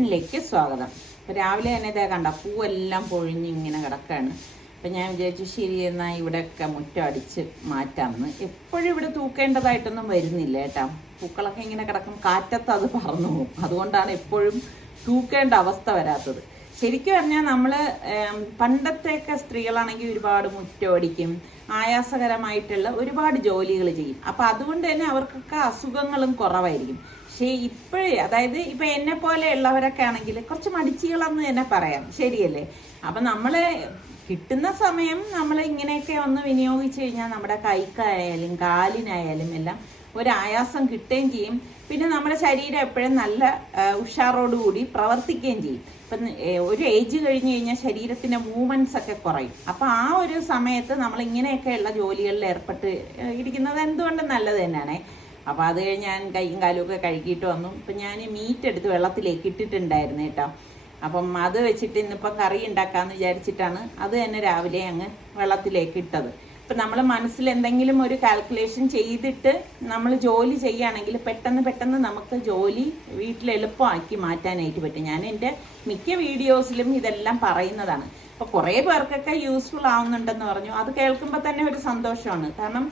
കിച്ചണിലേക്ക് സ്വാഗതം. അപ്പോൾ രാവിലെ തന്നെ ഇതേ കണ്ട പൂവെല്ലാം പൊഴിഞ്ഞ് ഇങ്ങനെ കിടക്കാണ്. അപ്പം ഞാൻ വിചാരിച്ചു ശരി എന്നാൽ ഇവിടെയൊക്കെ മുറ്റം അടിച്ച് മാറ്റാമെന്ന്. എപ്പോഴും ഇവിടെ തൂക്കേണ്ടതായിട്ടൊന്നും വരുന്നില്ല കേട്ടോ. പൂക്കളൊക്കെ ഇങ്ങനെ കിടക്കും കാറ്റത്ത് അത് പറന്നു പോകും. അതുകൊണ്ടാണ് എപ്പോഴും തൂക്കേണ്ട അവസ്ഥ വരാത്തത്. ശരിക്കും പറഞ്ഞാൽ നമ്മൾ പണ്ടത്തെയൊക്കെ സ്ത്രീകളാണെങ്കിൽ ഒരുപാട് മുറ്റമടിക്കും ആയാസകരമായിട്ടുള്ള ഒരുപാട് ജോലികൾ ചെയ്യും. അപ്പം അതുകൊണ്ട് തന്നെ അവർക്കൊക്കെ അസുഖങ്ങളും കുറവായിരിക്കും. പക്ഷേ ഇപ്പോഴേ അതായത് ഇപ്പം എന്നെ പോലെയുള്ളവരൊക്കെ ആണെങ്കിൽ കുറച്ച് മടിച്ചികളെന്ന് തന്നെ പറയാം. ശരിയല്ലേ? അപ്പം നമ്മൾ കിട്ടുന്ന സമയം നമ്മൾ ഇങ്ങനെയൊക്കെ ഒന്ന് വിനിയോഗിച്ച് കഴിഞ്ഞാൽ നമ്മുടെ കൈക്കായാലും കാലിനായാലും എല്ലാം ഒരു ആയാസം കിട്ടുകയും ചെയ്യും. പിന്നെ നമ്മുടെ ശരീരം എപ്പോഴും നല്ല ഉഷാറോടുകൂടി പ്രവർത്തിക്കുകയും ചെയ്യും. ഇപ്പം ഒരു ഏജ് കഴിഞ്ഞ് കഴിഞ്ഞാൽ ശരീരത്തിന്റെ മൂവ്മെന്റ്സ് ഒക്കെ കുറയും. അപ്പം ആ ഒരു സമയത്ത് നമ്മൾ ഇങ്ങനെയൊക്കെയുള്ള ജോലികളിൽ ഏർപ്പെട്ട് ഇരിക്കുന്നത് എന്തുകൊണ്ടും നല്ലത് തന്നെയാണ്? അപ്പം അത് കഴിഞ്ഞ് ഞാൻ കൈയും കാലും ഒക്കെ കഴുകിയിട്ട് വന്നു. ഇപ്പം ഞാൻ മീറ്റ് എടുത്ത് വെള്ളത്തിലേക്ക് ഇട്ടിട്ടുണ്ടായിരുന്നു കേട്ടോ. അപ്പം അത് വെച്ചിട്ട് ഇന്നിപ്പം കറി ഉണ്ടാക്കാമെന്ന് വിചാരിച്ചിട്ടാണ് അത് തന്നെ രാവിലെ അങ്ങ് വെള്ളത്തിലേക്ക് ഇട്ടത്. ഇപ്പം നമ്മൾ മനസ്സിൽ എന്തെങ്കിലും ഒരു കാൽക്കുലേഷൻ ചെയ്തിട്ട് നമ്മൾ ജോലി ചെയ്യുകയാണെങ്കിൽ പെട്ടെന്ന് പെട്ടെന്ന് നമുക്ക് ജോലി വീട്ടിൽ എളുപ്പമാക്കി മാറ്റാനായിട്ട് പറ്റും. ഞാൻ എന്റെ മിക്ക വീഡിയോസിലും ഇതെല്ലാം പറയുന്നതാണ്. അപ്പോൾ കുറേ പേർക്കൊക്കെ യൂസ്ഫുൾ ആവുന്നുണ്ടെന്ന് പറഞ്ഞു. അത് കേൾക്കുമ്പോൾ തന്നെ ഒരു സന്തോഷമാണ്. കാരണം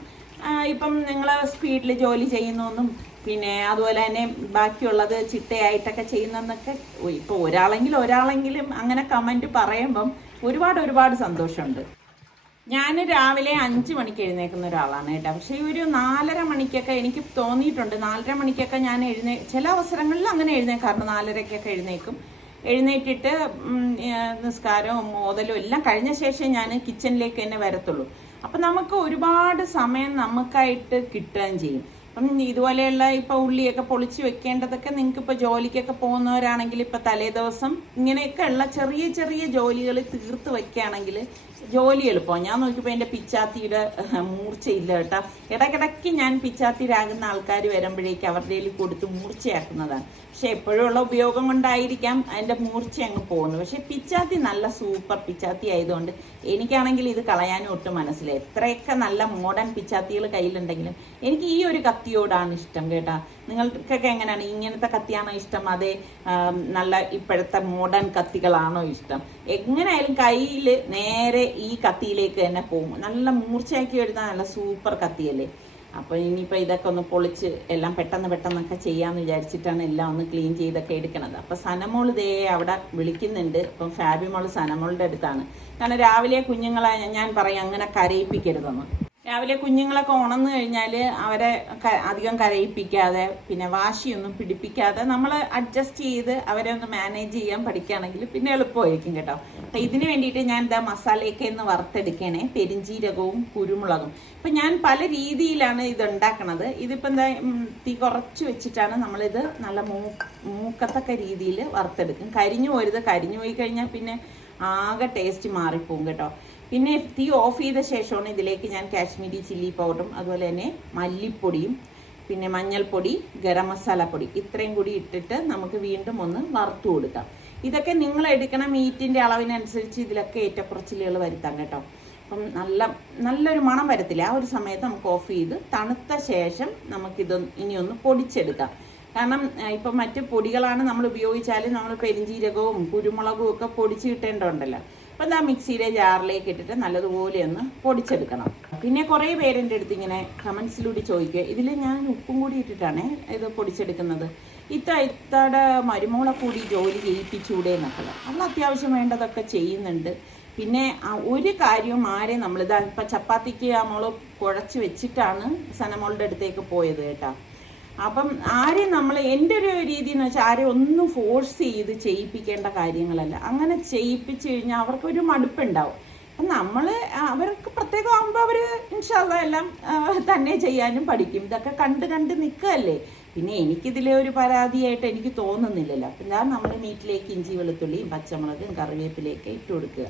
ഇപ്പം നിങ്ങൾ സ്പീഡിൽ ജോലി ചെയ്യുന്നൊന്നും പിന്നെ അതുപോലെ തന്നെ ബാക്കിയുള്ളത് ചിട്ടയായിട്ടൊക്കെ ചെയ്യുന്നതെന്നൊക്കെ ഇപ്പോൾ ഒരാളെങ്കിലും ഒരാളെങ്കിലും അങ്ങനെ കമന്റ് പറയുമ്പം ഒരുപാട് ഒരുപാട് സന്തോഷമുണ്ട്. ഞാൻ രാവിലെ അഞ്ച് മണിക്ക് എഴുന്നേൽക്കുന്ന ഒരാളാണ് കേട്ടോ. പക്ഷേ ഒരു നാലര മണിക്കൊക്കെ എനിക്ക് തോന്നിയിട്ടുണ്ട്. നാലര മണിക്കൊക്കെ ഞാൻ എഴുന്നേ ചില അവസരങ്ങളിൽ അങ്ങനെ എഴുന്നേക്കാറുണ്ട്. നാലരയ്ക്കൊക്കെ എഴുന്നേക്കും എഴുന്നേറ്റിട്ട് നിസ്കാരവും മോതലും എല്ലാം കഴിഞ്ഞ ശേഷം ഞാൻ കിച്ചണിലേക്ക് തന്നെ വരത്തുള്ളൂ. അപ്പം നമുക്ക് ഒരുപാട് സമയം നമുക്കായിട്ട് കിട്ടുകയും ചെയ്യും. അപ്പം ഇതുപോലെയുള്ള ഇപ്പൊ ഉള്ളിയൊക്കെ പൊളിച്ച് വെക്കേണ്ടതൊക്കെ നിങ്ങൾക്ക് ഇപ്പൊ ജോലിക്കൊക്കെ പോകുന്നവരാണെങ്കിൽ ഇപ്പൊ തലേ ദിവസം ഇങ്ങനെയൊക്കെ ഉള്ള ചെറിയ ചെറിയ ജോലികൾ തീർത്ത് വെക്കുകയാണെങ്കിൽ ജോലി എളുപ്പം. ഞാൻ നോക്കിയപ്പോൾ എന്റെ പിച്ചാത്തിയുടെ മൂർച്ചയില്ല കേട്ടോ. ഇടയ്ക്കിടയ്ക്ക് ഞാൻ പിച്ചാത്തിരാകുന്ന ആൾക്കാർ വരുമ്പോഴേക്ക് അവരുടെ കയ്യിൽ കൊടുത്ത് മൂർച്ചയാക്കുന്നതാണ്. പക്ഷെ എപ്പോഴുള്ള ഉപയോഗം കൊണ്ടായിരിക്കാം അതിന്റെ മൂർച്ച അങ്ങ് പോകുന്നത്. പക്ഷെ പിച്ചാത്തി നല്ല സൂപ്പർ പിച്ചാത്തി ആയതുകൊണ്ട് എനിക്കാണെങ്കിൽ ഇത് കളയാനും ഒട്ടും മനസ്സിലായി. എത്രയൊക്കെ നല്ല മോഡേൺ പിച്ചാത്തികൾ കയ്യിലുണ്ടെങ്കിലും എനിക്ക് ഈ ഒരു കത്തിയോടാണ് ഇഷ്ടം കേട്ടാ. നിങ്ങൾക്കൊക്കെ എങ്ങനെയാണ്? ഇങ്ങനത്തെ കത്തിയാണോ ഇഷ്ടം? അതേ നല്ല ഇപ്പോഴത്തെ മോഡേൺ കത്തികളാണോ ഇഷ്ടം? എങ്ങനെയായാലും കയ്യിൽ നേരെ ഈ കത്തിയിലേക്ക് തന്നെ പോകും. നല്ല മൂർച്ചയാക്കി എടുത്താൽ നല്ല സൂപ്പർ കത്തിയല്ലേ? അപ്പോൾ ഇനിയിപ്പോൾ ഇതൊക്കെ ഒന്ന് പൊളിച്ച് എല്ലാം പെട്ടെന്ന് പെട്ടെന്നൊക്കെ ചെയ്യാമെന്ന് വിചാരിച്ചിട്ടാണ് എല്ലാം ഒന്ന് ക്ലീൻ ചെയ്തൊക്കെ എടുക്കണത്. അപ്പോൾ സനമോൾ ദേ അവിടെ വിളിക്കുന്നുണ്ട്. അപ്പം ഫാബിമോൾ സനമോളുടെ അടുത്താണ്. കാരണം രാവിലെ കുഞ്ഞുങ്ങളെ ഞാൻ പറയും അങ്ങനെ കരയിപ്പിക്കരുതെന്ന്. രാവിലെ കുഞ്ഞുങ്ങളൊക്കെ ഉണന്ന് കഴിഞ്ഞാൽ അവരെ അധികം കരയിപ്പിക്കാതെ പിന്നെ വാശിയൊന്നും പിടിപ്പിക്കാതെ നമ്മൾ അഡ്ജസ്റ്റ് ചെയ്ത് അവരെ ഒന്ന് മാനേജ് ചെയ്യാൻ പഠിക്കുകയാണെങ്കിൽ പിന്നെ എളുപ്പമായിരിക്കും കേട്ടോ. അപ്പം ഇതിന് വേണ്ടിയിട്ട് ഞാൻ എന്താ മസാലയൊക്കെ ഒന്ന് വറുത്തെടുക്കണേ. പെരിഞ്ചീരകവും കുരുമുളകും. അപ്പം ഞാൻ പല രീതിയിലാണ് ഇത് ഉണ്ടാക്കണത്. ഇതിപ്പോൾ എന്താ തീ കുറച്ച് വെച്ചിട്ടാണ് നമ്മളിത് നല്ല മൂ മൂക്കത്തക്ക രീതിയിൽ വറുത്തെടുക്കും. കരിഞ്ഞു പോരുത്. കരിഞ്ഞു പോയി കഴിഞ്ഞാൽ പിന്നെ ആകെ ടേസ്റ്റ് മാറിപ്പോകും കേട്ടോ. പിന്നെ തീ ഓഫ് ചെയ്ത ശേഷമാണ് ഇതിലേക്ക് ഞാൻ കാശ്മീരി ചില്ലി പൗഡറും അതുപോലെ തന്നെ മല്ലിപ്പൊടിയും പിന്നെ മഞ്ഞൾപ്പൊടി ഗരം മസാല പൊടി ഇത്രയും കൂടി ഇട്ടിട്ട് നമുക്ക് വീണ്ടും ഒന്ന് വറുത്തു കൊടുക്കാം. ഇതൊക്കെ നിങ്ങൾ എടുക്കണ മീറ്റിന്റെ അളവിനനുസരിച്ച് ഇതിലൊക്കെ ഏറ്റക്കുറച്ചിലുകൾ വരുത്താം കേട്ടോ. അപ്പം നല്ല നല്ലൊരു മണം വരത്തില്ല. ആ ഒരു സമയത്ത് നമുക്ക് ഓഫ് ചെയ്ത് തണുത്ത ശേഷം നമുക്കിത് ഇനിയൊന്ന് പൊടിച്ചെടുക്കാം. കാരണം ഇപ്പം മറ്റ് പൊടികളാണ് നമ്മൾ ഉപയോഗിച്ചാലും നമ്മൾ പെരിഞ്ചീരകവും കുരുമുളകും ഒക്കെ പൊടിച്ച് കിട്ടേണ്ടതുണ്ടല്ലോ. അപ്പം എന്താ മിക്സിയുടെ ജാറിലേക്ക് ഇട്ടിട്ട് നല്ലതുപോലെ ഒന്ന് പൊടിച്ചെടുക്കണം. പിന്നെ കുറേ പേരെന്റെ അടുത്ത് ഇങ്ങനെ കമൻസിലൂടെ ചോദിക്കുക. ഇതിൽ ഞാൻ ഉപ്പും കൂടി ഇട്ടിട്ടാണ് ഇത് പൊടിച്ചെടുക്കുന്നത്. ഇത്ത ഇത്തയുടെ മരുമോളെ കൂടി ജോലി ചെയ്യിപ്പിച്ചൂടെ എന്നൊക്കെ. അവൾ അത്യാവശ്യം വേണ്ടതൊക്കെ ചെയ്യുന്നുണ്ട്. പിന്നെ ഒരു കാര്യവും ആരെ നമ്മളിതാ ഇപ്പം ചപ്പാത്തിക്ക് ആ മോൾ കുഴച്ച് വെച്ചിട്ടാണ് സനമോളുടെ അടുത്തേക്ക് പോയത് കേട്ടോ. അപ്പം ആരെയും നമ്മൾ എന്റെ ഒരു രീതി എന്ന് വെച്ചാൽ ആരെയും ഒന്നും ഫോഴ്സ് ചെയ്ത് ചെയ്യിപ്പിക്കേണ്ട കാര്യങ്ങളല്ല. അങ്ങനെ ചെയ്യിപ്പിച്ച് കഴിഞ്ഞാൽ അവർക്കൊരു മടുപ്പുണ്ടാവും. അപ്പം നമ്മൾ അവർക്ക് പ്രത്യേകം ആകുമ്പോൾ അവർ ഇൻഷാല്ല എല്ലാം തന്നെ ചെയ്യാനും പഠിക്കും. ഇതൊക്കെ കണ്ട് കണ്ട് നിൽക്കുകയല്ലേ? പിന്നെ എനിക്കിതിൽ ഒരു പരാതിയായിട്ട് എനിക്ക് തോന്നുന്നില്ലല്ലോ. അപ്പം ഞാൻ നമ്മൾ മീറ്റിലേക്ക് ഇഞ്ചി വെളുത്തുള്ളിയും പച്ചമുളകും കറിവേപ്പിലേക്ക് ഇട്ട് കൊടുക്കുക.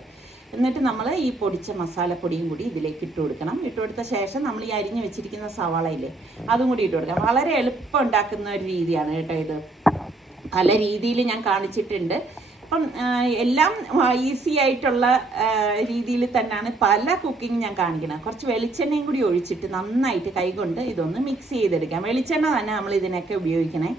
എന്നിട്ട് നമ്മൾ ഈ പൊടിച്ച മസാലപ്പൊടിയും കൂടി ഇതിലേക്ക് ഇട്ട് കൊടുക്കണം. ഇട്ട് കൊടുത്ത ശേഷം നമ്മൾ ഈ അരിഞ്ഞു വെച്ചിരിക്കുന്ന സവാളയില്ലേ അതും കൂടി ഇട്ട് കൊടുക്കാം വളരെ എളുപ്പം ഉണ്ടാക്കുന്ന ഒരു രീതിയാണ് കേട്ടോ ഇത്. പല രീതിയിൽ ഞാൻ കാണിച്ചിട്ടുണ്ട്. അപ്പം എല്ലാം ഈസി ആയിട്ടുള്ള രീതിയിൽ തന്നെയാണ് പല കുക്കിംഗ് ഞാൻ കാണിക്കുന്നത്. കുറച്ച് വെളിച്ചെണ്ണയും കൂടി ഒഴിച്ചിട്ട് നന്നായിട്ട് കൈകൊണ്ട് ഇതൊന്ന് മിക്സ് ചെയ്തെടുക്കാം. വെളിച്ചെണ്ണ തന്നെ നമ്മൾ ഇതിനൊക്കെ ഉപയോഗിക്കണേ.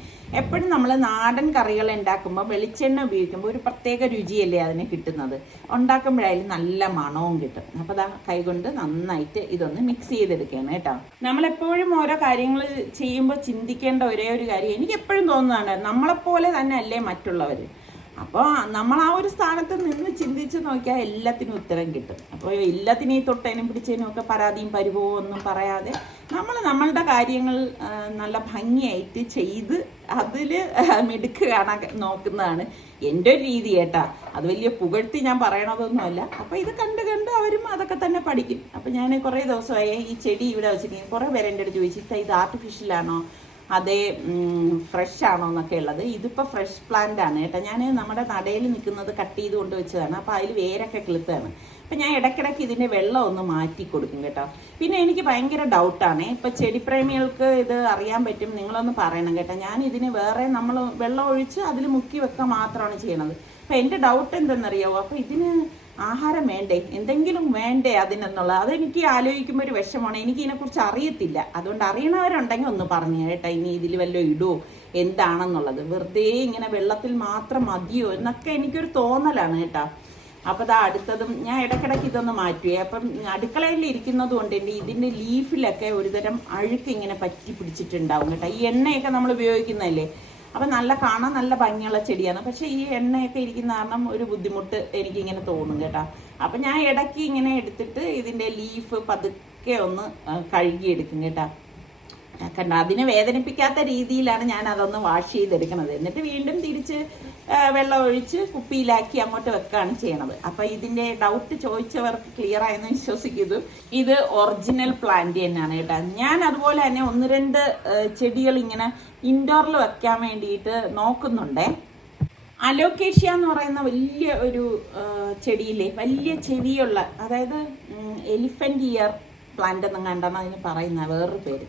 എപ്പോഴും നമ്മൾ നാടൻ കറികൾ ഉണ്ടാക്കുമ്പോൾ വെളിച്ചെണ്ണ ഉപയോഗിക്കുമ്പോൾ ഒരു പ്രത്യേക രുചിയല്ലേ അതിന് കിട്ടുന്നത്. ഉണ്ടാക്കുമ്പോഴായാലും നല്ല മണവും കിട്ടും. അപ്പോൾ അതാ കൈകൊണ്ട് നന്നായിട്ട് ഇതൊന്ന് മിക്സ് ചെയ്തെടുക്കുകയാണ് കേട്ടോ. നമ്മളെപ്പോഴും ഓരോ കാര്യങ്ങൾ ചെയ്യുമ്പോൾ ചിന്തിക്കേണ്ട ഒരേ ഒരു കാര്യം എനിക്ക് എപ്പോഴും തോന്നുന്നതാണ് നമ്മളെപ്പോലെ തന്നെ അല്ലേ മറ്റുള്ളവർ അപ്പോൾ നമ്മൾ ആ ഒരു സ്ഥാനത്ത് നിന്ന് ചിന്തിച്ച് നോക്കിയാൽ എല്ലാത്തിനും ഉത്തരം കിട്ടും. അപ്പോൾ എല്ലാത്തിനും ഈ തൊട്ടേനും പിടിച്ചതിനും ഒക്കെ പരാതിയും പരിഭവവും ഒന്നും പറയാതെ നമ്മൾ നമ്മളുടെ കാര്യങ്ങൾ നല്ല ഭംഗിയായിട്ട് ചെയ്ത് അതിൽ മിടുക്ക് കാണാൻ നോക്കുന്നതാണ് എന്റെ ഒരു രീതി കേട്ടാ അത് വലിയ പുകഴ്ത്തി ഞാൻ പറയണതൊന്നുമല്ല. അപ്പോൾ ഇത് കണ്ട് കണ്ട് അവരും അതൊക്കെ തന്നെ പഠിക്കും. അപ്പോൾ ഞാൻ കുറേ ദിവസമായി ഈ ചെടി ഇവിടെ വെച്ചിട്ടുണ്ടെങ്കിൽ കുറേ പേര് എന്റെ അടുത്ത് ചോദിച്ചു ഇത് ആർട്ടിഫിഷ്യലാണോ അതേ ഫ്രഷ് ആണോ എന്നൊക്കെ ഉള്ളത്. ഇതിപ്പോൾ ഫ്രഷ് പ്ലാന്റ് ആണ് കേട്ടോ. ഞാൻ നമ്മുടെ നടയിൽ നിൽക്കുന്നത് കട്ട് ചെയ്ത് കൊണ്ട് വെച്ചതാണ്. അപ്പോൾ അതിൽ വേരൊക്കെ കിളുത്താണ് അപ്പം ഞാൻ ഇടയ്ക്കിടയ്ക്ക് ഇതിന്റെ വെള്ളം ഒന്ന് മാറ്റി കൊടുക്കും കേട്ടോ. പിന്നെ എനിക്ക് ഭയങ്കര ഡൗട്ടാണ് ഇപ്പം ചെടിപ്രേമികൾക്ക് ഇത് അറിയാൻ പറ്റും. നിങ്ങളൊന്ന് പറയണം കേട്ടോ. ഞാൻ ഇതിന് വേറെ നമ്മൾ വെള്ളം ഒഴിച്ച് അതിൽ മുക്കി വെക്കാൻ മാത്രമാണ് ചെയ്യണത്. അപ്പം എന്റെ ഡൗട്ട് എന്തെന്നറിയാവോ? അപ്പോൾ ഇതിന് ആഹാരം വേണ്ടേ? എന്തെങ്കിലും വേണ്ടേ അതിനെന്നുള്ള? അതെനിക്ക് ആലോചിക്കുമ്പോൾ ഒരു വിഷമമാണ്. എനിക്ക് ഇതിനെക്കുറിച്ച് അറിയത്തില്ല. അതുകൊണ്ട് അറിയണവരുണ്ടെങ്കിൽ ഒന്ന് പറഞ്ഞു കേട്ടോ. ഇനി ഇതിൽ വല്ലതും ഇടുമോ എന്താണെന്നുള്ളത്. വെറുതെ ഇങ്ങനെ വെള്ളത്തിൽ മാത്രം മതിയോ? എന്നൊക്കെ എനിക്കൊരു തോന്നലാണ് കേട്ടോ. അപ്പോൾ അതാ അടുത്തതും ഞാൻ ഇടയ്ക്കിടയ്ക്ക് ഇതൊന്ന് മാറ്റുവേ. അപ്പം അടുക്കളയിൽ ഇരിക്കുന്നത് കൊണ്ട് എന്റെ ഇതിന്റെ ലീഫിലൊക്കെ ഒരുതരം അഴുക്ക് ഇങ്ങനെ പറ്റി പിടിച്ചിട്ടുണ്ടാവും കേട്ടോ. ഈ എണ്ണയൊക്കെ നമ്മൾ ഉപയോഗിക്കുന്നതല്ലേ? അപ്പം നല്ല കാണാൻ നല്ല ഭംഗിയുള്ള ചെടിയാണ്. പക്ഷെ ഈ എണ്ണയൊക്കെ ഇരിക്കുന്ന കാരണം ഒരു ബുദ്ധിമുട്ട് എനിക്ക് ഇങ്ങനെ തോന്നും കേട്ടോ. അപ്പം ഞാൻ ഇടയ്ക്ക് ഇങ്ങനെ എടുത്തിട്ട് ഇതിന്റെ ലീഫ് പതുക്കെ ഒന്ന് കഴുകി കഴുകിയെടുക്കും കേട്ടോ. കണ്ട അതിനെ വേദനിപ്പിക്കാത്ത രീതിയിലാണ് ഞാൻ അതൊന്ന് വാഷ് ചെയ്തെടുക്കുന്നത്. എന്നിട്ട് വീണ്ടും തിരിച്ച് വെള്ളം ഒഴിച്ച് കുപ്പിയിലാക്കി അങ്ങോട്ട് വെക്കുകയാണ് ചെയ്യണത്. അപ്പോൾ ഇതിന്റെ ഡൗട്ട് ചോദിച്ചവർക്ക് ക്ലിയർ ആയെന്ന് വിശ്വസിക്കുന്നു. ഇത് ഒറിജിനൽ പ്ലാന്റ് തന്നെയാണ് കേട്ടോ. ഞാൻ അതുപോലെ തന്നെ ഒന്ന് രണ്ട് ചെടികൾ ഇങ്ങനെ ഇൻഡോറിൽ വെക്കാൻ വേണ്ടിയിട്ട് നോക്കുന്നുണ്ടേ. അലോക്കേഷ്യ എന്ന് പറയുന്ന വലിയ ഒരു ചെടിയില്ലേ വലിയ ചെവിയുള്ള അതായത് എലിഫന്റ് ഇയർ പ്ലാന്റ് എന്നും കണ്ടാണ് അതിന് പറയുന്ന വേറൊരു പേര്.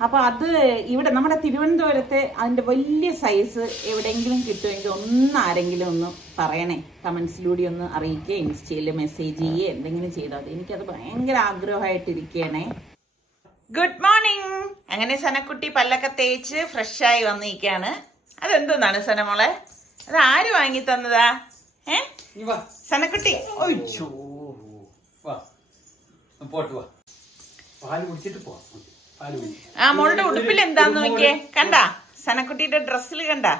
അപ്പോൾ അത് ഇവിടെ നമ്മുടെ തിരുവനന്തപുരത്തെ അതിന്റെ വലിയ സൈസ് എവിടെയെങ്കിലും കിട്ടുമെങ്കിൽ ഒന്ന് ആരെങ്കിലും ഒന്ന് പറയണേ. കമൻസിലൂടെ ഒന്ന് അറിയിക്കുക ഇൻസ്റ്റയിൽ മെസ്സേജ് ചെയ്യുക എന്തെങ്കിലും ചെയ്താൽ മതി. എനിക്കത് ഭയങ്കര ആഗ്രഹമായിട്ടിരിക്കണേ. ഗുഡ് മോർണിംഗ് അങ്ങനെ സനക്കുട്ടി പല്ലൊക്കെ തേച്ച് ഫ്രഷായി വന്നിരിക്കുകയാണ് അതെന്തോന്നാണ് സനമോളെ അത് ആര് വാങ്ങി തന്നതാ? ഏ? സനക്കുട്ടി. ഒഴിച്ചു പോട്ട് വാ. പാൽ കുടിച്ചിട്ട് പോവാം. പാൽ കുടി ആ മോളുടെ ഉടുപ്പിൽ എന്താന്ന് നോക്കിയേ? കണ്ടാ? സനക്കുട്ടിയുടെ ഡ്രസ്സിൽ കണ്ടാ?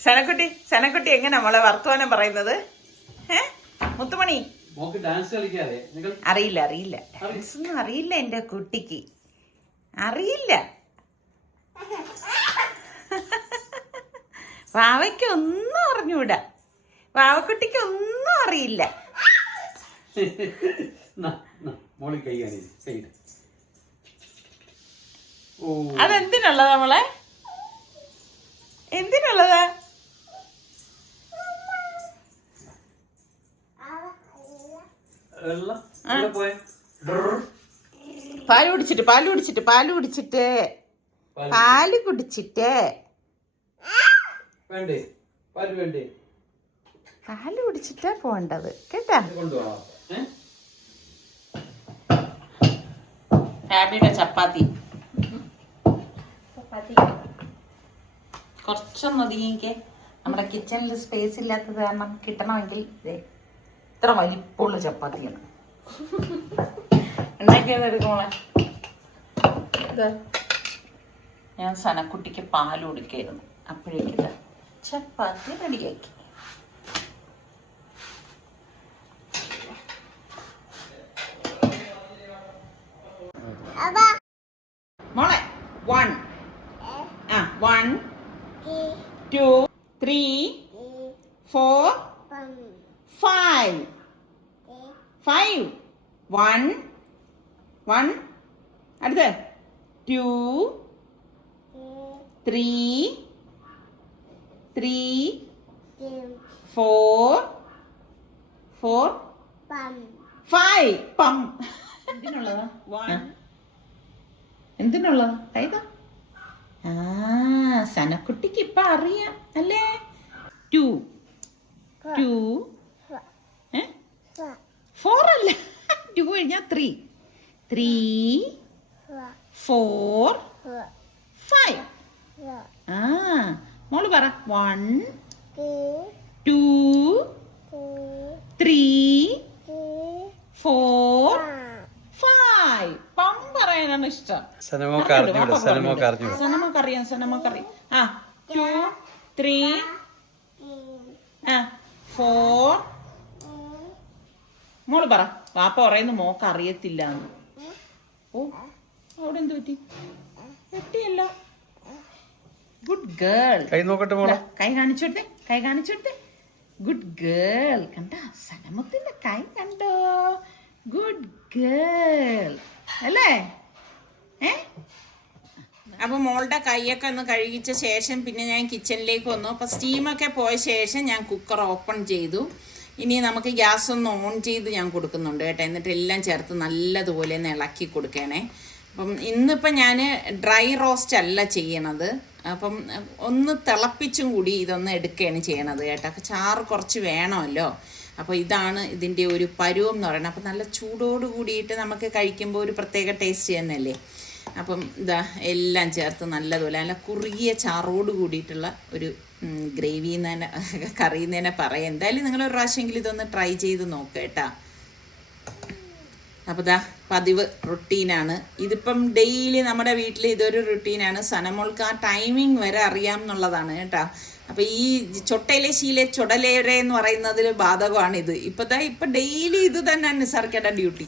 സനക്കുട്ടി സനക്കുട്ടി എങ്ങനെ മോളെ വർത്തമാനം പറയുന്നത്? ഏ? മുത്തുമണി അറിയില്ല അറിയില്ല. ഡാൻസ് ഒന്നും അറിയില്ല എന്റെ കുട്ടിക്ക്. അറിയില്ല. വാവയ്ക്ക് ഒന്നും അറിഞ്ഞൂടാ വാവക്കുട്ടിക്ക് ഒന്നും അറിയില്ല അതെന്തിനുള്ളതാ മോളെ? എന്തിനുള്ളതാ വെള്ളം എവിടെ പോയെ ഡ്രർ. പാൽ കുടിച്ചിട്ട് പാൽ കുടിച്ചിട്ട് പാൽ കുടിച്ചിട്ട്. പാൽ. കുടിച്ചിട്ട്. വേണ്ടേ? പാൽ കുടിച്ചിട്ടാ പോണ്ടത്. കേട്ടാ? ഫാമിലിയുടെ ചപ്പാത്തി. കുറച്ചൊന്ന് ഒതുങ്ങിക്ക്. നമ്മുടെ കിച്ചണിൽ സ്പേസ് ഇല്ലാത്തത് കാരണം കിട്ടണമെങ്കിൽ ദേ ഇത്ര വലിപ്പമുള്ള ചപ്പാത്തിയാണ്. ഉണ്ടാക്കിയത് ഞാൻ സനക്കുട്ടിക്ക് പാൽ കൊടുക്കായിരുന്നു. അപ്പോഴേക്കില്ല ചപ്പാത്തി റെഡിയാക്കി മോളെ വൺ ആ one two three four five five one one അടുത്ത് two three three four four five പം എന്തിനുള്ളതാ? എന്തിനുള്ളതാ? ഏതാ? ആ സനക്കുട്ടിക്ക് ഇപ്പൊ അറിയാം അല്ലേ? ടു ടു ഫോർ അല്ല. ടു കഴിഞ്ഞാ ത്രീ ത്രീ ഫോർ ഫൈവ് ആ മോൾ പറ. One two three four five പം പറയാനാണ് ഇഷ്ടം. സനമോക്കറിയാം അറിഞ്ഞൂടെ സനമോക്ക് അറിഞ്ഞൂടെ. സനമൊക്കെ അറിയാം സനമൊക്കെ അറിയാം. ആ ടു ത്രീ ആ ഫോർ മോൾ പറ പാപ്പ പറയുന്നു മോക്ക് അറിയത്തില്ല എന്ന് ഓ അവിടെ എന്ത് പറ്റി? പറ്റിയല്ല ഗുഡ് ഗേൾ കൈ നോക്കട്ടെ കൈ കാണിച്ചോട്ടെ കൈ കാണിച്ചോട്ടെ ഗുഡ് ഗേൾ കണ്ട? സനമത്തിന്റെ കൈ കണ്ടോ? ഗുഡ് ഗേൾ അല്ലേ? അപ്പൊ മോളുടെ കൈയൊക്കെ ഒന്ന് കഴുകിച്ച ശേഷം പിന്നെ ഞാൻ കിച്ചണിലേക്ക് വന്നു. അപ്പൊ സ്റ്റീമൊക്കെ പോയ ശേഷം ഞാൻ കുക്കർ ഓപ്പൺ ചെയ്തു. ഇനി നമുക്ക് ഗ്യാസ് ഒന്ന് ഓൺ ചെയ്ത് ഞാൻ കൊടുക്കുന്നുണ്ട് കേട്ടോ. എന്നിട്ട് എല്ലാം ചേർത്ത് നല്ലതുപോലെ ഒന്ന് ഇളക്കി കൊടുക്കണേ. അപ്പം ഇന്നിപ്പം ഞാൻ ഡ്രൈ റോസ്റ്റ് അല്ല ചെയ്യണത്. അപ്പം ഒന്ന് തിളപ്പിച്ചും കൂടി ഇതൊന്ന് എടുക്കുകയാണ് ചെയ്യണത് കേട്ടോ. അപ്പം ചാറ് കുറച്ച് വേണമല്ലോ. അപ്പോൾ ഇതാണ് ഇതിന്റെ ഒരു പരുവം എന്ന് പറയുന്നത്. അപ്പം നല്ല ചൂടോട് കൂടിയിട്ട് നമുക്ക് കഴിക്കുമ്പോൾ ഒരു പ്രത്യേക ടേസ്റ്റ് തന്നെയല്ലേ? അപ്പം ഇതാ എല്ലാം ചേർത്ത് നല്ലതുപോലെ നല്ല കുറുകിയ ചാറോട് കൂടിയിട്ടുള്ള ഒരു ഗ്രേവി എന്ന് തന്നെ കറി എന്ന് തന്നെ പറയാം. എന്തായാലും നിങ്ങൾ ഒരു പ്രാവശ്യമെങ്കിലും ഇതൊന്ന് ട്രൈ ചെയ്ത് നോക്കുക കേട്ടോ. അപ്പോൾ ദാ പതിവ് റുട്ടീനാണ്. ഇതിപ്പം ഡെയിലി നമ്മുടെ വീട്ടിൽ ഇതൊരു റുട്ടീനാണ്. സനമോൾക്ക് ആ ടൈമിംഗ് വരെ അറിയാം എന്നുള്ളതാണ് കേട്ടോ. അപ്പോൾ ഈ ചൊട്ടയിലെ ശീലെ ചൊടലേരെ എന്ന് പറയുന്നതിൽ ബാധകമാണ് ഇത് ഇപ്പം ദാ ഇപ്പം ഡെയിലി ഇത് തന്നെ അനുസരിക്കേണ്ട ഡ്യൂട്ടി.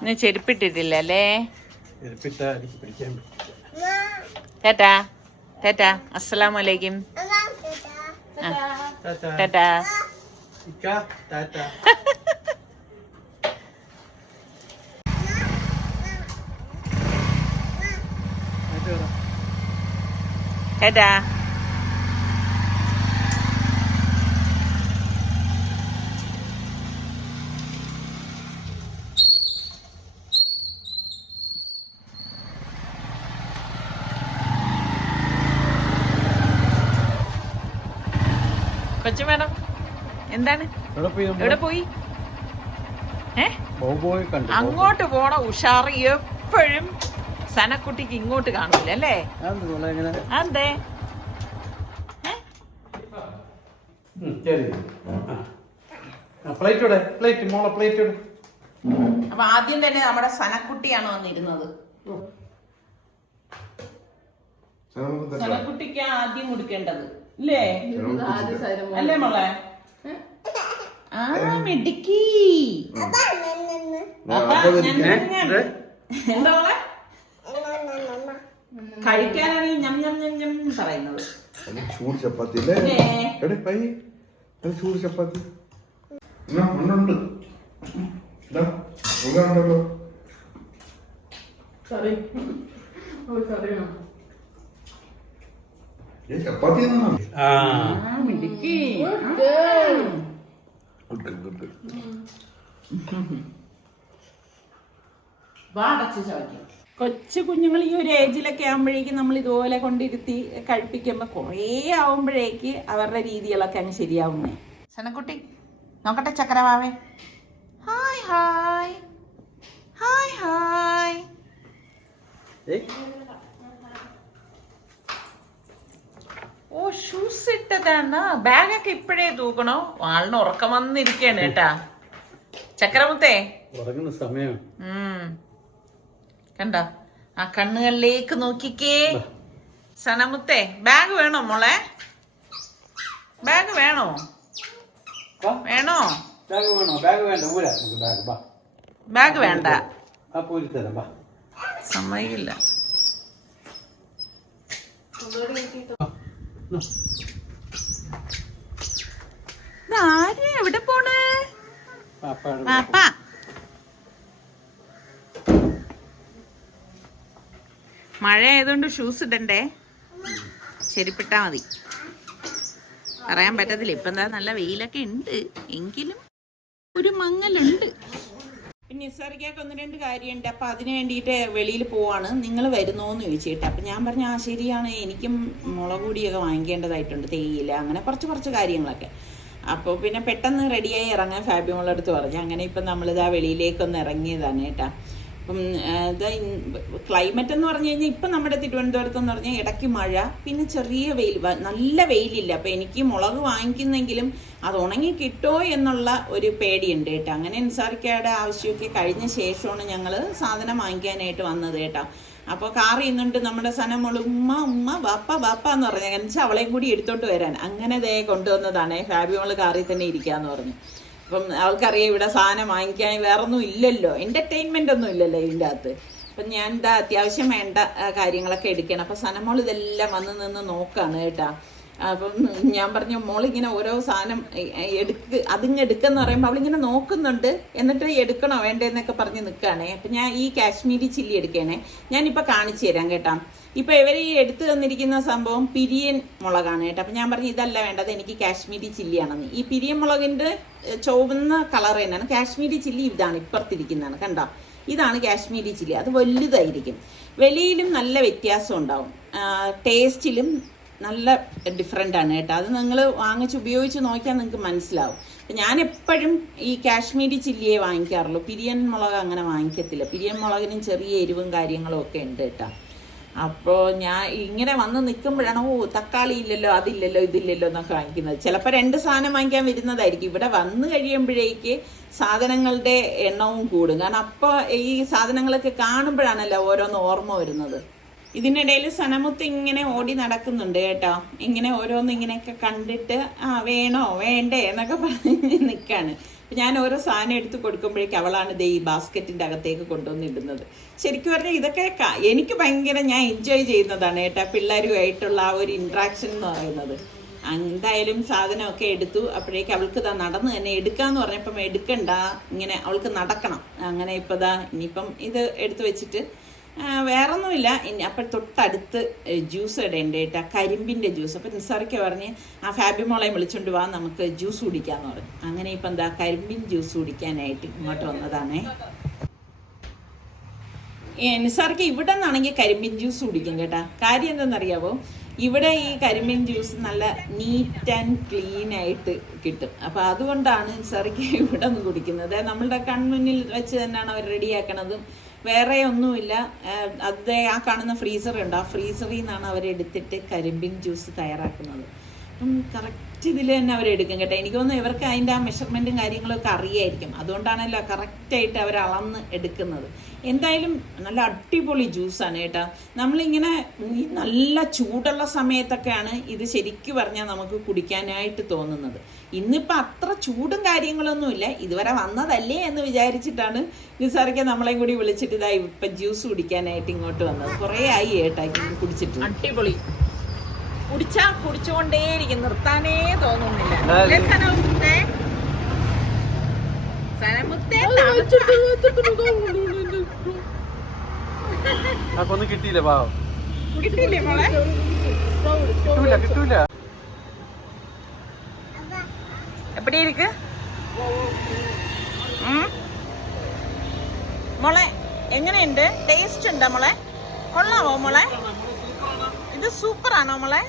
ഇന്ന് ചെരുപ്പിട്ടിട്ടില്ല അല്ലേ? ടാറ്റാ ടാറ്റാ അസ്സലാമു അലൈക്കും ടാറ്റാ. ടാറ്റാ. ടാറ്റാ കൊച്ചു മാഡം എന്താണ്? എവിടെ പോയി? ഏ? അങ്ങോട്ട് പോണ ഉഷാറ്. എപ്പോഴും സനക്കുട്ടിക്ക് ഇങ്ങോട്ട് കാണൂല അല്ലേ? അതെ അപ്പൊ ആദ്യം തന്നെ നമ്മുടെ സനക്കുട്ടിയാണ് വന്നിരുന്നത്. സനക്കുട്ടിക്ക് ആദ്യം കൊടുക്കേണ്ടത് അല്ലേ അല്ലേ മോളെ? ആ മിടുക്കി. എന്താ മോളെ? കഴിക്കാനാണ് ഈ ഞം ഞം ഞം ഞം പറയുന്നത്. അത് ചൂട് ചപ്പാത്തി അല്ലേ? എടേ പൈ അത് ചൂട് ചപ്പാത്തി? എന്നാ മണ്ണുണ്ട് ഇതാ, ഉള്ളതാണല്ലോ ഏ ചപ്പാത്തി എന്നാ? ആ. കൊച്ചു കുഞ്ഞുങ്ങൾ ഈ ഒരു ഏജിലൊക്കെ ആകുമ്പോഴേക്കും നമ്മൾ ഇതുപോലെ കൊണ്ടിരുത്തി കഴിപ്പിക്കുമ്പോൾ കുറേ ആവുമ്പോഴേക്ക് അവരുടെ രീതികളൊക്കെ അങ്ങ് ശരിയാവുന്നേ. സനക്കുട്ടി നോക്കട്ടെ ചക്കരവാവേ ഹായ് ഹായ്. Hi hi. ഓ ഷൂസ് ഇട്ടതാണ് ബാഗൊക്കെ ഇപ്പോഴേ തൂക്കണോ? ആളിന് ഉറക്കം വന്നിരിക്കാണ് കേട്ടാ. ചക്കരമുത്തേ ഉറങ്ങുന്ന സമയം ഉം. കണ്ട? ആ കണ്ണുകളിലേക്ക് നോക്കിക്കേ. സനമുത്തേ ബാഗ് വേണോ മോളെ? ബാഗ് വേണോ? വേണോ? ബാഗ് വേണോ? ബാഗ് വേണ്ട സമ്മതിക്കില്ല. എവിടെ പോണേ? പാപ്പ. മഴ ആയതുകൊണ്ട് ഷൂസ് ഇടണ്ടേ? ശരിപ്പെട്ടാ മതി. പറയാൻ പറ്റത്തില്ല. ഇപ്പം എന്താ നല്ല വെയിലൊക്കെ ഉണ്ട്. എങ്കിലും ഒരു മങ്ങലുണ്ട്. പിന്നെ നിസ്സറിക്കൊക്കെ ഒന്ന് രണ്ട് കാര്യമുണ്ട്. അപ്പൊ അതിന് വേണ്ടിയിട്ട് വെളിയിൽ പോവാണ്. നിങ്ങൾ വരുന്നോന്ന് ചോദിച്ചിട്ട്. അപ്പൊ ഞാൻ പറഞ്ഞു ആ ശരിയാണ്. എനിക്കും മുളക് പൊടിയൊക്കെ വാങ്ങിക്കേണ്ടതായിട്ടുണ്ട്. തേയില അങ്ങനെ കുറച്ച് കുറച്ച് കാര്യങ്ങളൊക്കെ. അപ്പോൾ പിന്നെ പെട്ടെന്ന് റെഡിയായി ഇറങ്ങാൻ ഫാബിമോളടുത്ത് പറഞ്ഞു. അങ്ങനെ ഇപ്പം നമ്മളിതാ വെളിയിലേക്കൊന്ന് ഇറങ്ങിയതാണ് കേട്ടാ. അപ്പം ഇത് ക്ലൈമറ്റ് എന്ന് പറഞ്ഞു കഴിഞ്ഞാൽ ഇപ്പം നമ്മുടെ തിരുവനന്തപുരത്ത് എന്ന് പറഞ്ഞാൽ ഇടയ്ക്ക് മഴ പിന്നെ ചെറിയ വെയിൽ നല്ല വെയിലില്ല. അപ്പം എനിക്ക് മുളക് വാങ്ങിക്കുന്നെങ്കിലും അത് ഉണങ്ങി കിട്ടോ എന്നുള്ള ഒരു പേടിയുണ്ട് കേട്ടോ. അങ്ങനെ നിസാറിക്കയുടെ ആവശ്യമൊക്കെ കഴിഞ്ഞ ശേഷമാണ് ഞങ്ങൾ സാധനം വാങ്ങിക്കാനായിട്ട് വന്നത് കേട്ടോ. അപ്പോൾ കാർ ചെയ്യുന്നുണ്ട് നമ്മുടെ സനമോൾ ഉമ്മ ഉമ്മ ബാപ്പ ബാപ്പ എന്ന് പറഞ്ഞു. എന്നുവെച്ചാൽ അവളെയും കൂടി എടുത്തോണ്ട് വരാൻ. അങ്ങനെ ദേ കൊണ്ടുവന്നതാണ്. ഫാബി മോൾ കാറിൽ തന്നെ ഇരിക്കാന്ന് പറഞ്ഞു. അപ്പം ആൾക്കറിയാം ഇവിടെ സാധനം വാങ്ങിക്കാൻ വേറൊന്നും ഇല്ലല്ലോ. എന്റർടൈൻമെന്റ് ഒന്നും ഇല്ലല്ലോ ഇതിന്റെ അകത്ത്. അപ്പം ഞാൻ എന്താ അത്യാവശ്യം വേണ്ട കാര്യങ്ങളൊക്കെ എടുക്കണം. അപ്പം സനമോൾ ഇതെല്ലാം വന്ന് നിന്ന് നോക്കാണ് കേട്ടാ. അപ്പം ഞാൻ പറഞ്ഞു മോൾ ഇങ്ങനെ ഓരോ സാധനം എടുക്ക് അതിങ്ങ് എടുക്കുന്ന പറയുമ്പോൾ അവളിങ്ങനെ നോക്കുന്നുണ്ട്. എന്നിട്ട് എടുക്കണോ വേണ്ടേന്നൊക്കെ പറഞ്ഞ് നിൽക്കുകയാണേ അപ്പം ഞാൻ ഈ കാശ്മീരി ചില്ലി എടുക്കണേ. ഞാനിപ്പോൾ കാണിച്ചു തരാം കേട്ടാ. ഇപ്പൊ ഇവർ ഈ എടുത്തു തന്നിരിക്കുന്ന സംഭവം പിരിയൻ മുളകാണ് കേട്ടോ. അപ്പൊ ഞാൻ പറഞ്ഞു ഇതല്ല വേണ്ടത് എനിക്ക് കാശ്മീരി ചില്ലിയാണെന്ന്. ഈ പിരിയൻ മുളകിന്റെ ചുവന്ന കളർ തന്നെയാണ്. കാശ്മീരി ചില്ലി ഇതാണ് ഇപ്പുറത്തിരിക്കുന്നതാണ് കണ്ടോ? ഇതാണ് കാശ്മീരി ചില്ലി. അത് വലുതായിരിക്കും. വിലയിലും നല്ല വ്യത്യാസം ഉണ്ടാവും. ടേസ്റ്റിലും നല്ല ഡിഫറെന്റ് ആണ് കേട്ടോ. അത് നിങ്ങൾ വാങ്ങിച്ച് ഉപയോഗിച്ച് നോക്കിയാൽ നിങ്ങൾക്ക് മനസ്സിലാവും. ഞാൻ എപ്പോഴും ഈ കാശ്മീരി ചില്ലിയെ വാങ്ങിക്കാറുള്ളൂ. പിരിയൻ മുളക് അങ്ങനെ വാങ്ങിക്കത്തില്ല. പിരിയൻ മുളകിനും ചെറിയ എരിവും കാര്യങ്ങളും ഒക്കെ ഉണ്ട് കേട്ടോ. അപ്പോൾ ഞാൻ ഇങ്ങനെ വന്ന് നിൽക്കുമ്പോഴാണ് ഓ തക്കാളി ഇല്ലല്ലോ അതില്ലല്ലോ ഇതില്ലല്ലോ എന്നൊക്കെ വാങ്ങിക്കുന്നത്. ചിലപ്പോൾ രണ്ട് സാധനം വാങ്ങിക്കാൻ വരുന്നതായിരിക്കും. ഇവിടെ വന്നു കഴിയുമ്പോഴേക്ക് സാധനങ്ങളുടെ എണ്ണവും കൂടും. കാരണം അപ്പോൾ ഈ സാധനങ്ങളൊക്കെ കാണുമ്പോഴാണല്ലോ ഓരോന്ന് ഓർമ്മ വരുന്നത്. ഇതിനിടയിൽ സനമുത്ത് ഇങ്ങനെ ഓടി നടക്കുന്നുണ്ട് കേട്ടോ. ഇങ്ങനെ ഓരോന്ന് ഇങ്ങനെയൊക്കെ കണ്ടിട്ട് ആ വേണോ? വേണ്ടേ? എന്നൊക്കെ പറഞ്ഞ് നിൽക്കാണ്. ഞാൻ ഓരോ സാധനം എടുത്ത് കൊടുക്കുമ്പോഴേക്കും അവളാണ് ദേ ഈ ബാസ്ക്കറ്റിന്റെ അകത്തേക്ക് കൊണ്ടുവന്നിടുന്നത്. ശരിക്കും പറഞ്ഞാൽ ഇതൊക്കെ എനിക്ക് ഭയങ്കര ഞാൻ എൻജോയ് ചെയ്യുന്നതാണ് കേട്ടോ പിള്ളേരുമായിട്ടുള്ള ആ ഒരു ഇൻട്രാക്ഷൻ എന്ന് പറയുന്നത്. എന്തായാലും സാധനമൊക്കെ എടുത്തു അപ്പോഴേക്ക് അവൾക്ക് ഇതാ നടന്ന് തന്നെ എടുക്കാന്ന് പറഞ്ഞപ്പം എടുക്കണ്ട ഇങ്ങനെ അവൾക്ക് നടക്കണം. അങ്ങനെ ഇപ്പം ഇതാ ഇനിയിപ്പം ഇത് എടുത്തു വെച്ചിട്ട് വേറൊന്നുമില്ല. ഇനി അപ്പം തൊട്ടടുത്ത് ജ്യൂസ് ഇടേണ്ട കേട്ടോ. കരിമ്പിന്റെ ജ്യൂസ്. അപ്പം നിസ്സാറൊക്കെ പറഞ്ഞ് ആ ഫാബി മോളെ വിളിച്ചോണ്ട് വാ നമുക്ക് ജ്യൂസ് കുടിക്കാന്ന് പറഞ്ഞു. അങ്ങനെ ഇപ്പം എന്താ കരിമ്പിൻ ജ്യൂസ് കുടിക്കാനായിട്ട് ഇങ്ങോട്ട് വന്നതാണേ. നിസ്സാർക്ക് ഇവിടെ നിന്നാണെങ്കിൽ കരിമ്പിൻ ജ്യൂസ് കുടിക്കും കേട്ടാ. കാര്യം എന്തെന്നറിയാവോ ഇവിടെ ഈ കരിമീൻ ജ്യൂസ് നല്ല നീറ്റ് ആൻഡ് ക്ലീൻ ആയിട്ട് കിട്ടും. അപ്പൊ അതുകൊണ്ടാണ് സറിക്ക് ഇവിടെ നിന്ന് കുടിക്കുന്നത്. നമ്മളുടെ കൺമുന്നിൽ വെച്ച് തന്നെയാണ് അവർ റെഡിയാക്കണതും. വേറെ ഒന്നുമില്ല. അത് ആ കാണുന്ന ഫ്രീസർ ഉണ്ട് ആ ഫ്രീസറിൽ നിന്നാണ് അവരെടുത്തിട്ട് കരിമ്പിൻ ജ്യൂസ് തയ്യാറാക്കുന്നത്. അപ്പം കറക്റ്റ് ഇതിൽ തന്നെ അവരെടുക്കും കേട്ടോ. എനിക്ക് തോന്നുന്നു ഇവർക്ക് അതിന്റെ ആ മെഷർമെന്റും കാര്യങ്ങളൊക്കെ അറിയായിരിക്കും. അതുകൊണ്ടാണല്ലോ കറക്റ്റായിട്ട് അവർ അളന്ന് എടുക്കുന്നത്. എന്തായാലും നല്ല അടിപൊളി ജ്യൂസാണ് കേട്ടോ. നമ്മളിങ്ങനെ നല്ല ചൂടുള്ള സമയത്തൊക്കെയാണ് ഇത് ശരിക്കും പറഞ്ഞാൽ നമുക്ക് കുടിക്കാനായിട്ട് തോന്നുന്നത്. ഇന്നിപ്പോൾ അത്ര ചൂടും കാര്യങ്ങളൊന്നുമില്ല ഇതുവരെ വന്നതല്ലേ എന്ന് വിചാരിച്ചിട്ടാണ് നിസാറിക്ക നമ്മളെയും കൂടി വിളിച്ചിട്ട് ഇതായി ഇപ്പം ജ്യൂസ് കുടിക്കാനായിട്ട് ഇങ്ങോട്ട് വന്നത്. കുറേ ആയി കേട്ടോ കുടിച്ചിട്ട്. അടിപൊളി. കുടിച്ചാ കുടിച്ചുകൊണ്ടേയിരിക്കും. നിർത്താനേ തോന്നുന്നില്ല. അല്ലേ സനമുത്തേ? സനമുത്തേ അപ്പൊ ഒന്നും കിട്ടിയില്ല പാവം. കിട്ടിയില്ലേ മോളെ? കിട്ടൂല കിട്ടൂല. എപ്പടി ഇരിക്ക്? ഉം? മോളെ എങ്ങനെയുണ്ട്? ടേസ്റ്റ് ഉണ്ടോ മോളെ? കൊള്ളാമോ മോളെ? ഇത് സൂപ്പർ ആണോ മോളെ?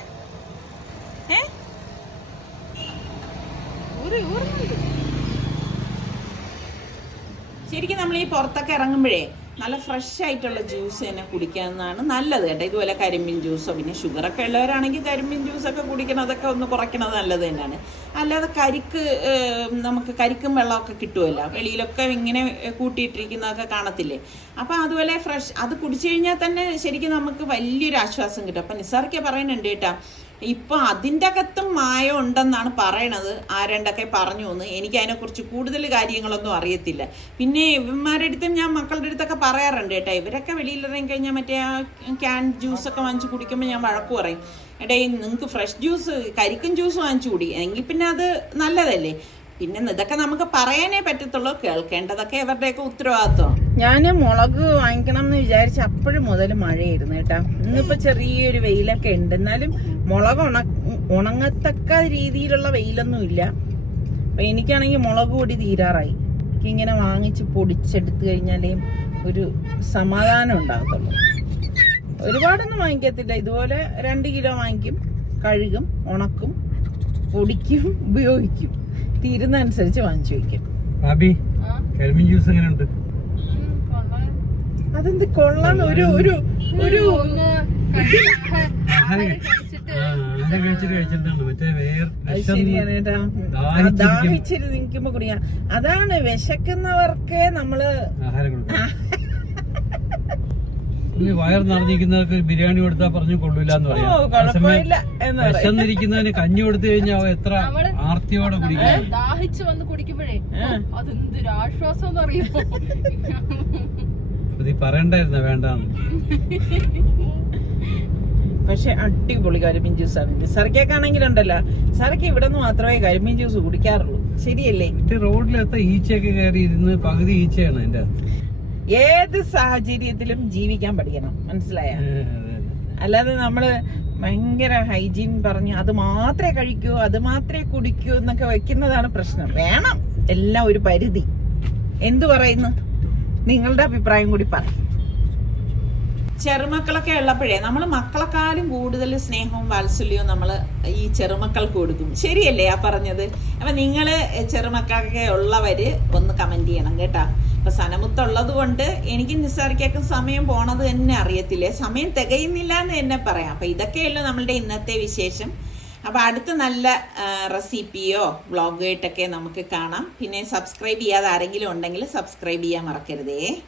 ശരിക്കും നമ്മൾ ഈ പുറത്തൊക്കെ ഇറങ്ങുമ്പോഴേ നല്ല ഫ്രഷ് ആയിട്ടുള്ള ജ്യൂസ് തന്നെ കുടിക്കാവുന്നതാണ് നല്ലത് കേട്ടോ. ഇതുപോലെ കരിമ്പിൻ ജ്യൂസോ പിന്നെ ഷുഗറൊക്കെ ഉള്ളവരാണെങ്കിൽ കരിമ്പിൻ ജ്യൂസൊക്കെ കുടിക്കണതൊക്കെ ഒന്ന് കുറയ്ക്കണത് നല്ലത് തന്നെയാണ്. അല്ലാതെ കരിക്ക് നമുക്ക് കരിക്കും വെള്ളമൊക്കെ കിട്ടുമല്ലോ. വെളിയിലൊക്കെ ഇങ്ങനെ കൂട്ടിയിട്ടിരിക്കുന്നതൊക്കെ കാണത്തില്ലേ? അപ്പം അതുപോലെ ഫ്രഷ് അത് കുടിച്ചു കഴിഞ്ഞാൽ തന്നെ ശരിക്കും നമുക്ക് വലിയൊരു ആശ്വാസം കിട്ടും. അപ്പം നിസാർക്കെ പറയുന്നുണ്ട് കേട്ടോ. ഇപ്പൊ അതിന്റെ അകത്തും മായ ഉണ്ടെന്നാണ് പറയണത്. ആരണ്ടൊക്കെ പറഞ്ഞു എന്ന് എനിക്ക് അതിനെക്കുറിച്ച് കൂടുതൽ കാര്യങ്ങളൊന്നും അറിയത്തില്ല. പിന്നെ ഇവന്മാരുടെ അടുത്തും ഞാൻ മക്കളുടെ അടുത്തൊക്കെ പറയാറുണ്ട് കേട്ടോ. ഇവരൊക്കെ വെളിയിലിറങ്ങി കഴിഞ്ഞാൽ മറ്റേ ആ ക്യാൻ ജ്യൂസ് ഒക്കെ വാങ്ങിച്ച് കുടിക്കുമ്പോൾ ഞാൻ വഴക്ക് പറയും. എടേ നിങ്ങൾക്ക് ഫ്രഷ് ജ്യൂസ് കരിക്കും ജ്യൂസ് വാങ്ങിച്ചു കൂടി. എങ്കിൽ പിന്നെ അത് നല്ലതല്ലേ? പിന്നെ ഇതൊക്കെ നമുക്ക് പറയാനേ പറ്റത്തുള്ളൂ. കേൾക്കേണ്ടതൊക്കെ ഇവരുടെയൊക്കെ ഉത്തരവാദിത്വം. ഞാൻ മുളക് വാങ്ങിക്കണം എന്ന് വിചാരിച്ച അപ്പോഴും മുതൽ മഴയായിരുന്നു കേട്ടാ. ഇന്നിപ്പോ ചെറിയൊരു വെയിലൊക്കെ ഉണ്ട്. എന്നാലും മുളക് ഉണ ഉണങ്ങത്തക്ക രീതിയിലുള്ള വെയിലൊന്നും ഇല്ല അപ്പൊ എനിക്കാണെങ്കിൽ മുളക് പൊടി തീരാറായി. എനിക്ക് ഇങ്ങനെ വാങ്ങിച്ച് പൊടിച്ചെടുത്തു കഴിഞ്ഞാലേ ഒരു സമാധാനം ഉണ്ടാകത്തുള്ളൂ. ഒരുപാടൊന്നും വാങ്ങിക്കത്തില്ല. ഇതുപോലെ രണ്ട് കിലോ വാങ്ങിക്കും കഴുകും ഉണക്കും പൊടിക്കും ഉപയോഗിക്കും. തീരുന്ന അനുസരിച്ച് വാങ്ങിച്ചു വയ്ക്കും. ജ്യൂസ് എങ്ങനെയുണ്ട്? അതെന്ത് കൊള്ളാൻ ഒരു ഒരു ഒരു ദാഹിച്ചിട്ട് നിൽക്കുമ്പോ കുടിക്കാം അതാണ് വിശക്കുന്നവർക്ക് നമ്മൾ വയർ നിറഞ്ഞിരിക്കുന്നവർക്ക് ഒരു ബിരിയാണി കൊടുത്താൽ പറഞ്ഞു കൊള്ളൂല എന്ന് പറയാം. വിശന്നിരിക്കുന്നതിന് കഞ്ഞി കൊടുത്തു കഴിഞ്ഞാൽ എത്ര ആർത്തിയോടെ കുടിക്കും. ദാഹിച്ചു വന്ന് കുടിക്കുമ്പോഴേ അതെന്തൊരു ആശ്വാസം പറയണ്ടായിരുന്ന വേണ്ടാന്ന്? പക്ഷെ അടിപൊളി കരിമീൻ ജ്യൂസ് ആണ് നിസർക്കൊക്കെ ഉണ്ടല്ലോ. സർക്ക ഇവിടെ നിന്ന് മാത്രമേ കരിമീൻ ജ്യൂസ് കുടിക്കാറുള്ളൂ. ശരിയല്ലേ? റോഡിലത്തെ ഈച്ചയൊക്കെ കയറി ഇരുന്ന് പകുതി ഈച്ചയാണ് എന്റെ. ഏത് സാഹചര്യത്തിലും ജീവിക്കാൻ പഠിക്കണം. മനസ്സിലായ. അല്ലാതെ നമ്മൾ ഭയങ്കര ഹൈജീൻ പറഞ്ഞു അത് മാത്രമേ കഴിക്കൂ അത് മാത്രമേ കുടിക്കൂ എന്നൊക്കെ വെക്കുന്നതാണ് പ്രശ്നം. വേണം. എല്ലാം ഒരു പരിധി. എന്തു പറയുന്നു? നിങ്ങളുടെ അഭിപ്രായം കൂടി പറ. ചെറുമക്കളൊക്കെ ഉള്ളപ്പോഴേ നമ്മൾ മക്കളെക്കാളും കൂടുതൽ സ്നേഹവും വാത്സല്യവും നമ്മൾ ഈ ചെറുമക്കൾക്ക് കൊടുക്കും. ശരിയല്ലേ ആ പറഞ്ഞത്? അപ്പൊ നിങ്ങൾ ചെറുമക്കളൊക്കെ ഉള്ളവര് ഒന്ന് കമന്റ് ചെയ്യണം കേട്ടോ. അപ്പൊ സനമുത്തുള്ളത് കൊണ്ട് എനിക്ക് നിസ്സാരിക്കൊക്കെ സമയം പോണത് തന്നെ അറിയത്തില്ലേ? സമയം തികയുന്നില്ല എന്ന് തന്നെ പറയാം. അപ്പൊ ഇതൊക്കെയല്ലോ നമ്മളുടെ ഇന്നത്തെ വിശേഷം. അപ്പൊ അടുത്ത നല്ല റെസിപ്പിയോ വ്ളോഗായിട്ടൊക്കെ നമുക്ക് കാണാം. പിന്നെ സബ്സ്ക്രൈബ് ചെയ്യാതെ ആരെങ്കിലും ഉണ്ടെങ്കിൽ സബ്സ്ക്രൈബ് ചെയ്യാൻ മറക്കരുതേ.